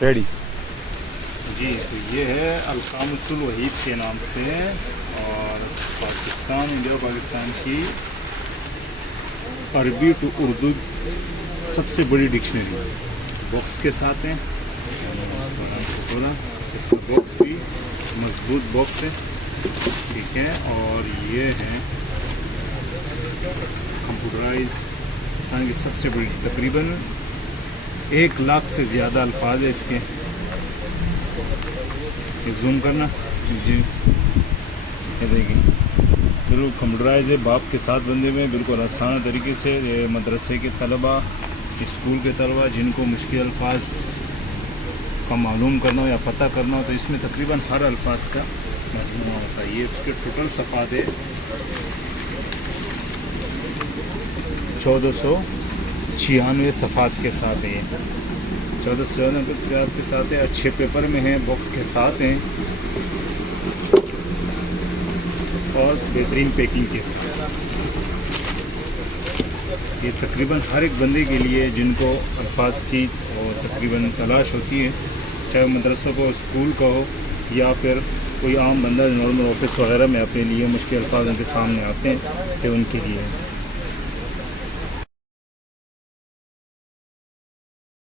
Ready. جی تو یہ ہے الخامس الوحید کے نام سے، اور پاکستان، انڈیا پاکستان کی عربی ٹو اردو سب سے بڑی ڈکشنری باکس کے ساتھ ہیں. اس کا باکس بھی مضبوط باکس ہے، ٹھیک ہے. اور یہ ہے کمپیوٹرائز پاکستان کی سب سے بڑی، تقریباً 1,00,000 سے زیادہ الفاظ ہے اس کے. زوم کرنا جی، یہ دیکھیں بالکل کمپیوٹرائز ہے، باپ کے ساتھ بندے میں بالکل آسان طریقے سے. یہ مدرسے کے طلباء، اسکول کے طلباء جن کو مشکل الفاظ کا معلوم کرنا ہو یا پتہ کرنا ہو، تو اس میں تقریباً ہر الفاظ کا مجموعہ ہوتا ہے. یہ اس کے ٹوٹل صفحات ہے 1496 صفحات کے ساتھ ہے. یہ 1496 صفحات کے ساتھ ہے. اچھے پیپر میں ہیں، باکس کے ساتھ ہیں، اور بہترین پیکنگ کے ساتھ. یہ تقریباً ہر ایک بندے کے لیے جن کو الفاظ کی اور تقریباً تلاش ہوتی ہے، چاہے مدرسوں کو، اسکول کا ہو، یا پھر کوئی عام بندہ نارمل آفس وغیرہ میں اپنے لیے مشکل الفاظ ان کے سامنے آتے ہیں، کہ ان کے لیے